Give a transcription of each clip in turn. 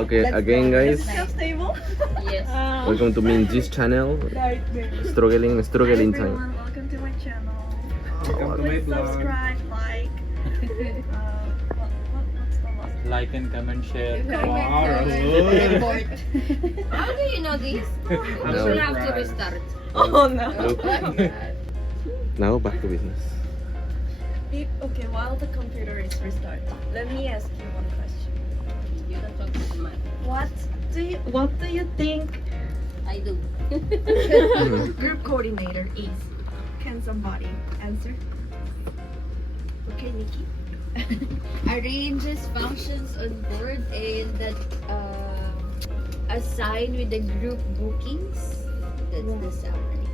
Okay, again guys, stable? Yes. welcome to Minji's channel. Struggling time. Welcome to my channel. Welcome to my Please vlog. subscribe, like. What's the last? Like and comment, share. Report. How do you know this? You should have to restart. Oh no. Look. Now back to business. Okay, while the computer is restarted, let me ask you one question. You don't talk to the man. What do you think I do. group coordinator is? Can somebody answer? Okay, Nikki. Arranges functions on board and that assign with the group bookings. That's the summary.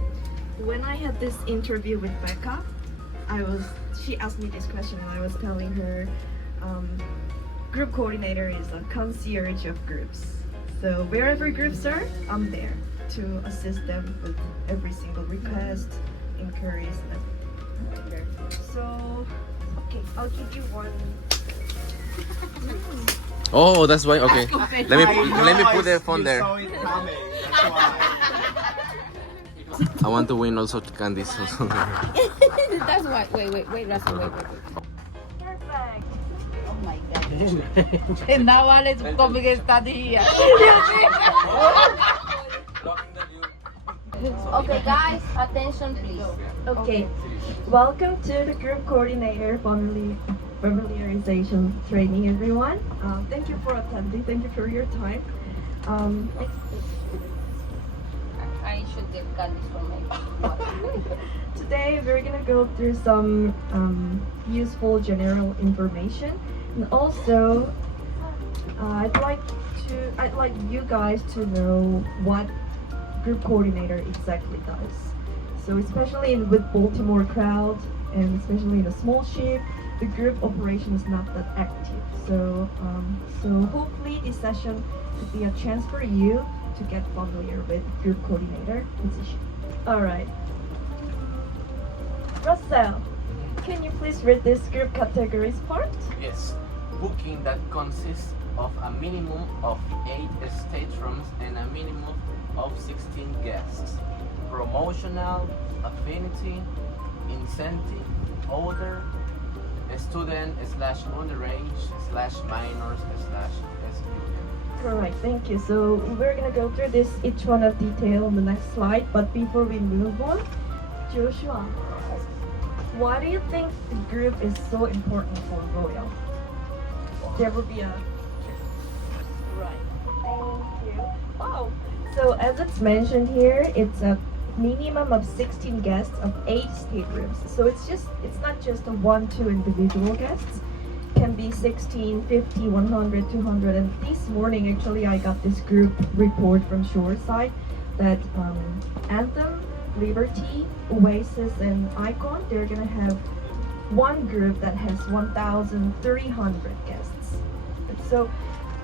When I had this interview with Becca, she asked me this question and I was telling her group coordinator is a concierge of groups. So wherever groups are, I'm there to assist them with every single request, inquiries, and everything. So, okay, I'll give you one. Oh, that's why. Okay, let me put the phone there. I want to win also candies. That's why. Wait, Russell, wait. Perfect. Oh my god. And now let's come and study here. Okay, guys, attention please. Okay, welcome to the group coordinator familiarization training, everyone. Thank you for attending. Thank you for your time. I should get candies from my Today we're gonna go through some useful general information, and also I'd like you guys to know what group coordinator exactly does. So especially with Baltimore crowd, and especially in a small ship, the group operation is not that active. So hopefully this session could be a chance for you to get familiar with group coordinator position. All right. Russell, can you please read this group categories part? Yes, booking that consists of a minimum of 8 staterooms and a minimum of 16 guests. Promotional, affinity, incentive, older, student / underage / minors / student. Correct, thank you. So we're gonna go through this each one of detail on the next slide. But before we move on, Joshua, why do you think the group is so important for Royal? There will be a right. Thank you. Wow. So as it's mentioned here, it's a minimum of 16 guests of 8 staterooms. So it's not just a 1-2 individual guests. Can be 16, 50, 100, 200. And this morning, actually, I got this group report from Shoreside that Anthem, Liberty, Oasis, and Icon, they're gonna have one group that has 1,300 guests. So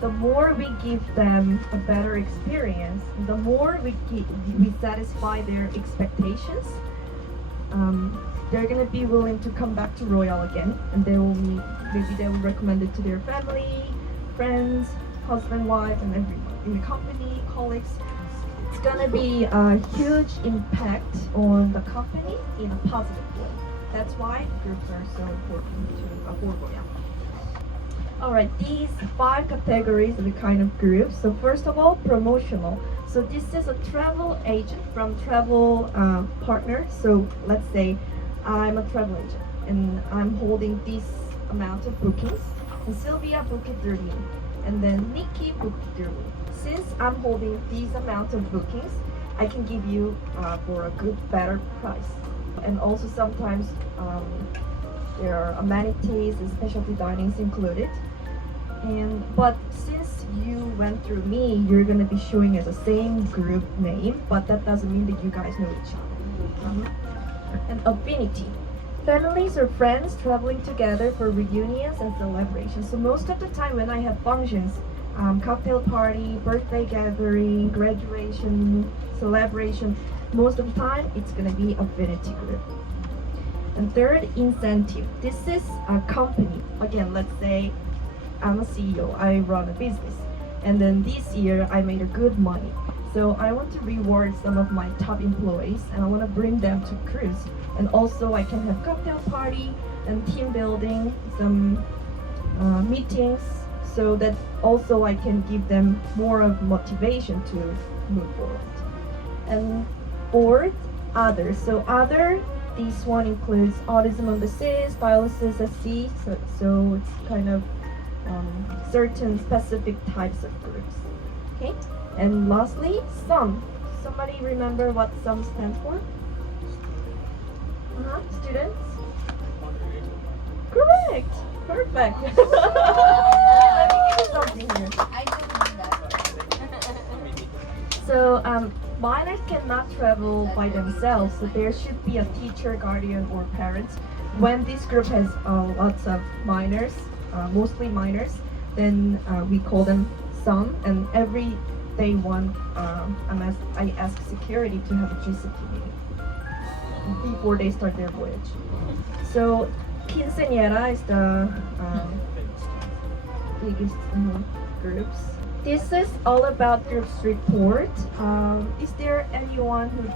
the more we give them a better experience, the more we satisfy their expectations, they're gonna be willing to come back to Royal again, and maybe they will recommend it to their family, friends, husband, wife, and everyone in the company, colleagues. It's gonna be a huge impact on the company in a positive way. That's why groups are so important to Royal. Alright, these 5 categories are the kind of groups. So first of all, promotional. So this is a travel agent from travel partner. So let's say I'm a travel agent and I'm holding this amount of bookings, and Sylvia booked it through me, and then Nikki booked it through me. Since I'm holding these amount of bookings, I can give you for a better price. And also sometimes there are amenities and specialty dinings included. But since you went through me, you're gonna be showing as the same group name, but that doesn't mean that you guys know each other. And affinity. Families or friends traveling together for reunions and celebrations. So most of the time when I have functions, cocktail party, birthday gathering, graduation, celebration, most of the time it's gonna be affinity group. And third, incentive. This is a company. Again, let's say I'm a CEO, I run a business. And then this year I made a good money. So I want to reward some of my top employees and I want to bring them to cruise. And also I can have cocktail party and team building, some meetings, so that also I can give them more of motivation to move forward. And fourth, others. So other, this one includes autism on the sea, styluses at sea, so it's kind of certain specific types of groups. Okay, and lastly, some. Somebody remember what some stands for? Students? Correct! Perfect! Let me give you something here. I don't know that. So, minors cannot travel by themselves, so there should be a teacher, guardian, or parents. When this group has lots of minors, mostly minors, then we call them some, and every day one, I ask security to have a GCP meeting before they start their voyage. So, quinceañera is the biggest groups. This is all about groups report. Is there anyone who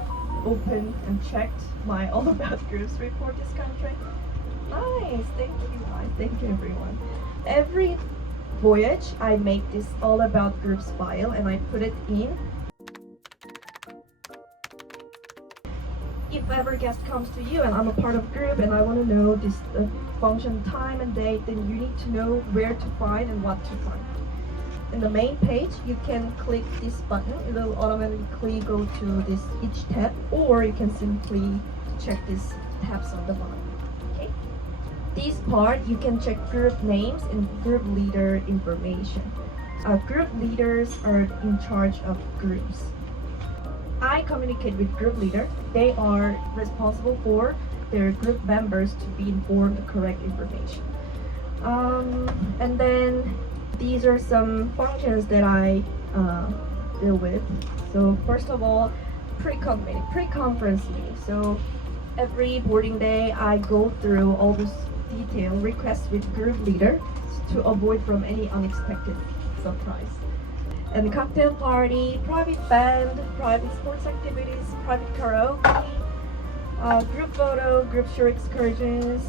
opened and checked my all about groups report this country? Nice, thank you guys, thank you everyone. Every voyage I make this all about groups file and I put it in. If ever guest comes to you and I'm a part of group and I want to know this function time and date, then you need to know where to find and what to find. In the main page, you can click this button. It will automatically go to this each tab, or you can simply check these tabs on the bottom. Okay. This part, you can check group names and group leader information. Group leaders are in charge of groups. I communicate with group leader. They are responsible for their group members to be informed the correct information. And then these are some functions that I deal with. So first of all, pre-conference meeting. So every boarding day, I go through all this detailed requests with group leader to avoid from any unexpected surprise. And cocktail party, private band, private sports activities, private karaoke, group photo, group shore excursions.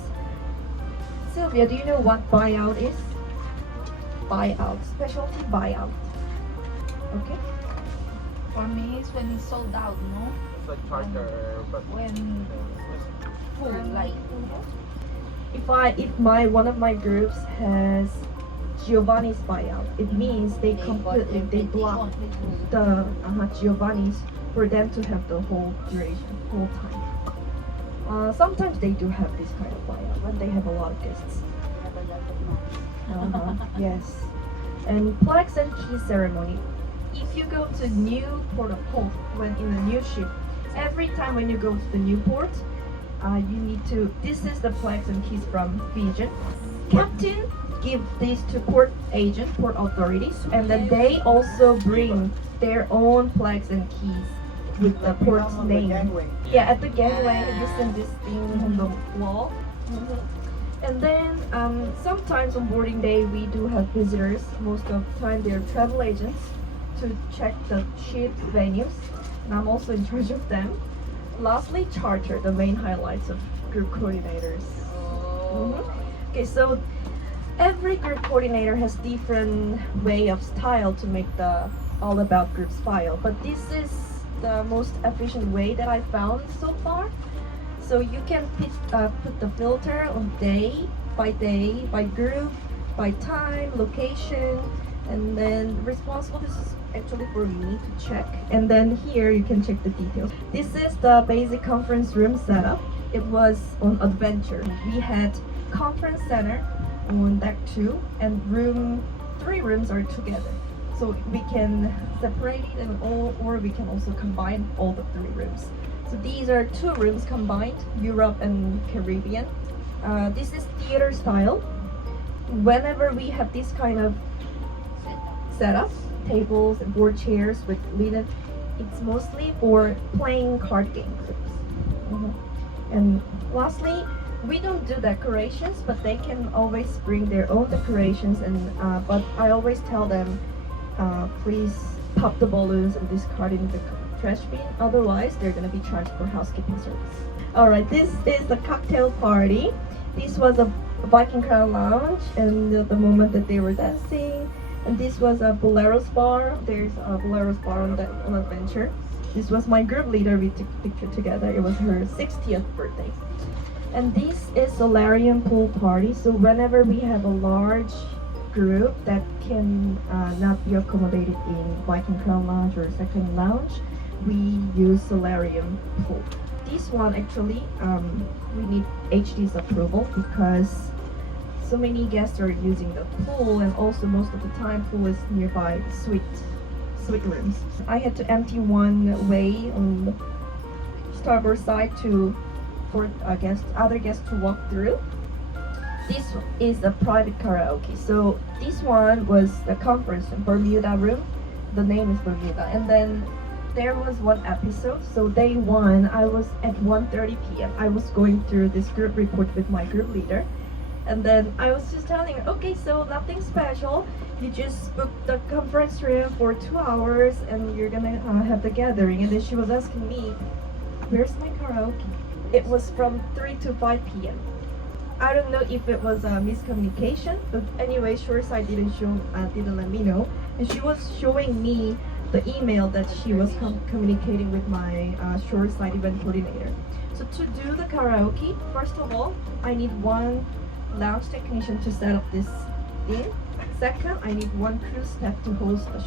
Sylvia, do you know what buyout is? Buyout, specialty buyout. Okay. For me, it's when it's sold out, no? It's like charter, but When full, like. If one of my groups has Giovanni's buyout, it means they completely block the Giovanni's for them to have the whole duration, whole time. Sometimes they do have this kind of buyout when they have a lot of guests. Yes. And flags and key ceremony. If you go to new port of call when in a new ship, every time when you go to the new port, you need to. This is the flags and keys from Fiji. Captain give these to port agent, port authorities, and then they also bring their own flags and keys with the port's name. Yeah, at the gangway, this thing on the wall. And then sometimes on boarding day we do have visitors. Most of the time they're travel agents to check the ship venues, and I'm also in charge of them. Lastly, charter, the main highlights of group coordinators. Okay, so every group coordinator has different way of style to make the all about groups file, but this is the most efficient way that I found so far. So you can put the filter on day, by group, by time, location, and then responsible. This is actually for me to check. And then here you can check the details. This is the basic conference room setup. It was on Adventure. We had conference center on deck 2, and 3 rooms are together. So we can separate it and or we can also combine all the 3 rooms. So these are 2 rooms combined, Europe and Caribbean. This is theater style. Whenever we have this kind of setup, tables and board chairs with linen, it's mostly for playing card games. And lastly, we don't do decorations, but they can always bring their own decorations. And but I always tell them, please pop the balloons and discard in the trash bin. Otherwise, they're gonna be charged for housekeeping service. All right, this is the cocktail party. This was a Viking Crown Lounge, and the moment that they were dancing. And this was a Bolero's bar. There's a Bolero's bar on Adventure. This was my group leader. We took a picture together. It was her 60th birthday. And this is Solarium pool party. So whenever we have a large group that can not be accommodated in Viking Crown Lounge or Second Lounge, we use Solarium pool. This one actually, we need HD's approval because so many guests are using the pool, and also most of the time pool is nearby suite rooms. I had to empty one way on the starboard side for other guests to walk through. This is a private karaoke. So this one was the conference in Bermuda room. The name is Bermuda. And then there was one episode. So day one, I was at 1:30 p.m. I was going through this group report with my group leader. And then I was just telling her, okay, so nothing special. You just book the conference room for 2 hours and you're gonna have the gathering. And then she was asking me, where's my karaoke? It was from 3 to 5 p.m. I don't know if it was a miscommunication, but anyway, Shoreside didn't let me know. And she was showing me the email that she was communicating with my Shoreside event coordinator. So to do the karaoke, first of all, I need one lounge technician to set up this thing. Second, I need one cruise staff to host the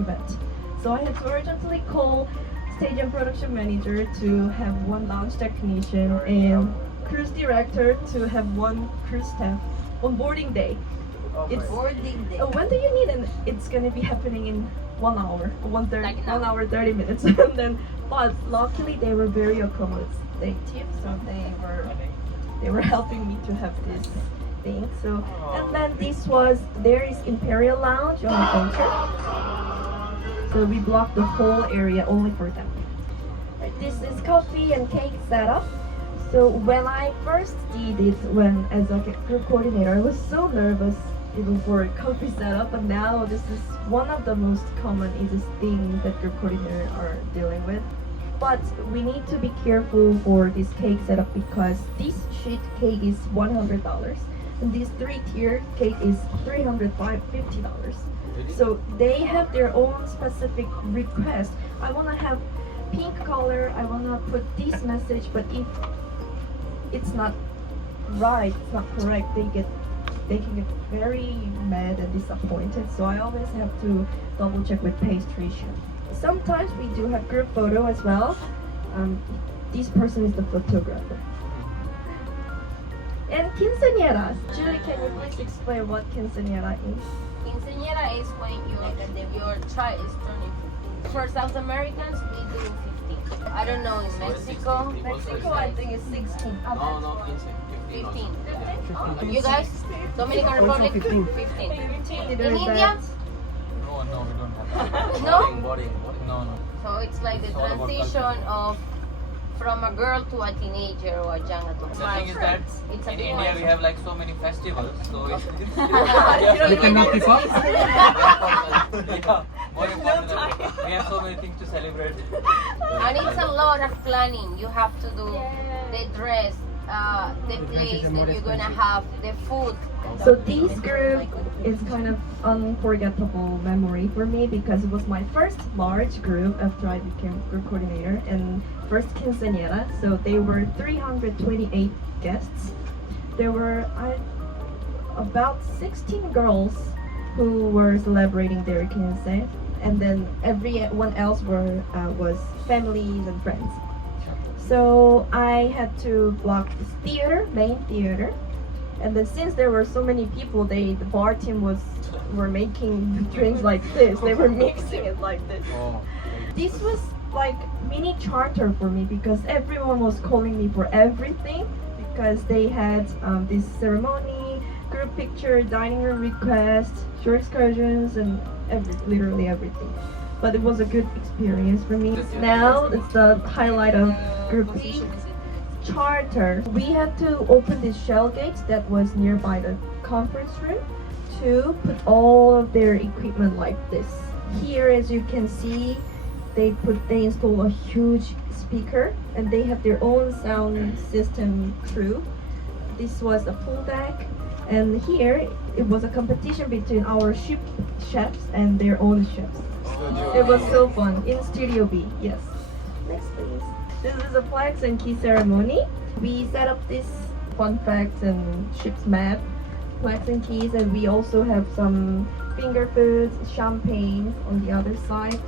event. So I had to urgently call stage and production manager to have one lounge technician and cruise director to have one cruise staff on boarding day. It's Boarding day. when do you need it? It's gonna be happening in 1 hour, 1 hour 30 minutes. And then, but luckily they were very accommodative, so they were helping me to have this thing. So, and then there is Imperial Lounge on Adventure. So we blocked the whole area only for them. Right, this is coffee and cake setup. So when I first did it, as a group coordinator, I was so nervous even for coffee setup. But now this is one of the most common easiest things that group coordinators are dealing with. But we need to be careful for this cake setup because this sheet cake is $100 and this 3-tier cake is $350. So they have their own specific request. I want to have pink color, I want to put this message, but if it's not right, it's not correct, they can get very mad and disappointed. So I always have to double check with pastry chef. Sometimes we do have group photo as well. This person is the photographer. And quinceañeras. Julie, can you please explain what quinceañera is? Quinceañera is when your child is turning 15. For South Americans, we do 15. I don't know in Mexico. Mexico, I think is 16. No, 15. You guys? Dominican Republic? 15. In India? No, we don't have. No? Boarding. No. So it's like the It's all about transition of from a girl to a teenager or a young adult. The thing is that It's a in big India one. we have like so many festivals, so it's You cannot keep up? yeah, more important. We have so many things to celebrate. And it's a lot of planning. You have to do the dress, the place that you're gonna have, the food. So this group is kind of unforgettable memory for me because it was my first large group after I became group coordinator and first quinceañera. So there were 328 guests. There were about 16 girls who were celebrating their quince, and then everyone else was families and friends. So I had to block this main theater. And then since there were so many people, the bar team were making the drinks like this. They were mixing it like this. This was like mini charter for me because everyone was calling me for everything because they had this ceremony, group picture, dining room request, short excursions, and literally everything. But it was a good experience for me. Now it's the highlight of group charter. We had to open this shell gate that was nearby the conference room to put all of their equipment like this. here, as you can see, they install a huge speaker, and they have their own sound system crew. This was a pool deck, and here it was a competition between our ship chefs and their own chefs. It was so fun in Studio B. Yes. Next, please. This is a flags and key ceremony. We set up this fun facts and ship's map, flags and keys, and we also have some finger foods, champagne on the other side.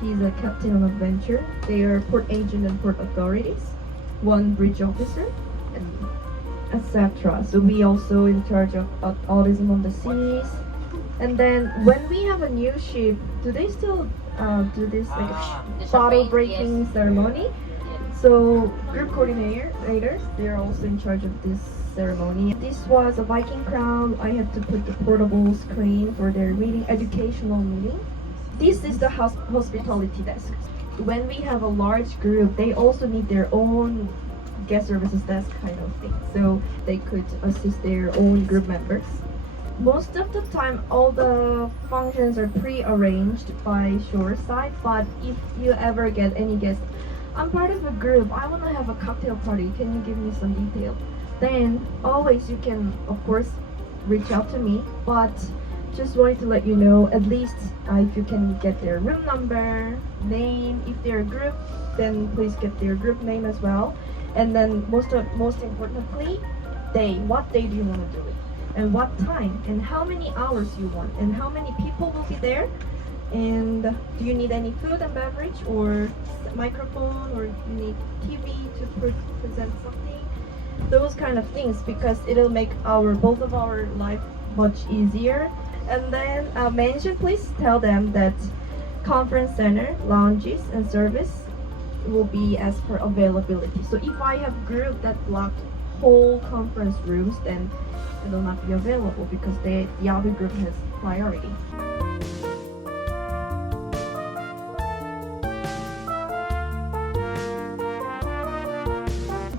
He's a captain on adventure. They are port agent and port authorities, one bridge officer, and etc. So we also in charge of autism on the seas. And then when we have a new ship, do they still do this like The bottle champagne, breaking yes. ceremony? So group coordinators, they're also in charge of this ceremony. This was a Viking crown. I had to put the portable screen for their reading educational meeting. This is the hospitality desk. When we have a large group, they also need their own guest services desk kind of thing. So they could assist their own group members. Most of the time, all the functions are pre-arranged by shoreside, but if you ever get any guests, I'm part of a group, I want to have a cocktail party, can you give me some detail? Then always you can, of course, reach out to me, but just wanted to let you know, at least if you can get their room number, name, if they're a group, then please get their group name as well. And then most importantly, what day do you want to do it? And what time? And how many hours you want? And how many people will be there? And do you need any food and beverage or microphone, or you need TV to present something? Those kind of things, because it'll make both of our life much easier. And then mention, please tell them that conference center, lounges, and service will be as per availability. So if I have group that blocked whole conference rooms, then it will not be available because the other group has priority.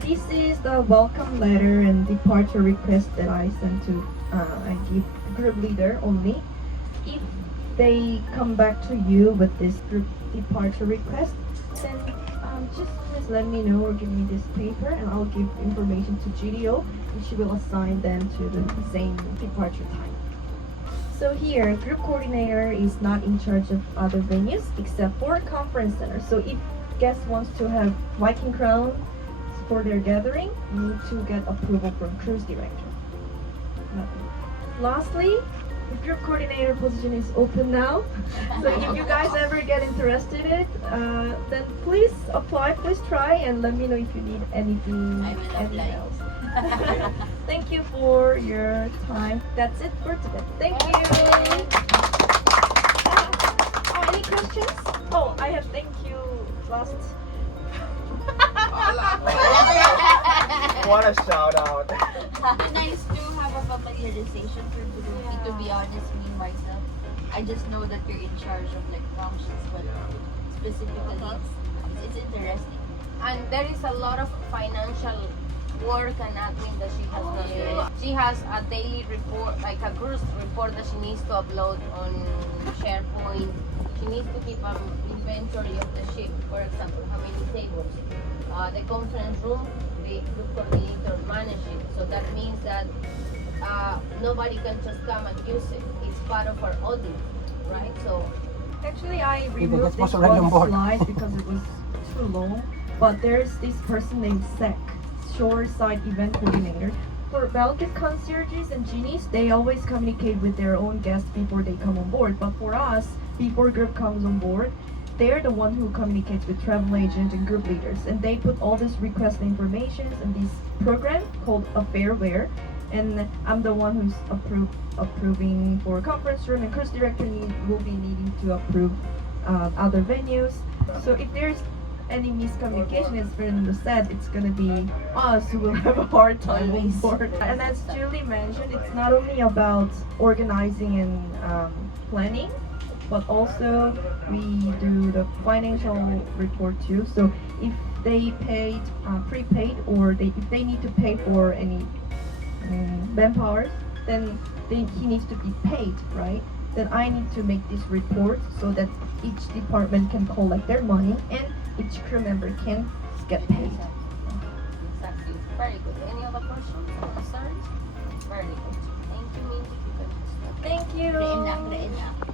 This is the welcome letter and departure request that I sent to I give group leader only. If they come back to you with this group departure request, then just please let me know or give me this paper, and I'll give information to GDO, and she will assign them to the same departure time. So here, group coordinator is not in charge of other venues except for conference center. So if guest wants to have Viking crown for their gathering, you need to get approval from cruise director. Lastly, the group coordinator position is open now. So if you guys ever get interested in it, then please apply, please try, and let me know if you need anything, I will apply. else. Thank you for your time. That's it for today. Thank you. Any questions? Oh, I have thank you last. What a shout out. It's nice to have a familiarization for Buruki. To be honest, me myself, I just know that you're in charge of like functions, but specifically, it's interesting. And there is a lot of financial work and admin that she has done. She has a daily report, like a cruise report that she needs to upload on SharePoint. She needs to keep an inventory of the ship, for example, how many tables. The conference room, the group coordinator manage it. So that means that nobody can just come and use it. It's part of our audit, right? So Actually, I removed this one slide because it was too long. But there's this person named Sek, Shoreside Event Coordinator. For Belgian concierges and genies, they always communicate with their own guests before they come on board. But for us, before group comes on board, they're the one who communicates with travel agent and group leaders. And they put all this request information in this program called Affairware. And I'm the one who's approving for conference room, and cruise director will be needing to approve other venues. So if there's any miscommunication, as Fernando said, it's gonna be us who will have a hard time on board. And as Julie mentioned, it's not only about organizing and planning, but also we do the financial report too. So if they paid prepaid, or if they need to pay for any manpower, then he needs to be paid, right? that I need to make this report so that each department can collect their money and each crew member can get paid. Exactly. Very good. Any other questions? Concerns? Very good. Thank you, Minji. Thank you. Grain na.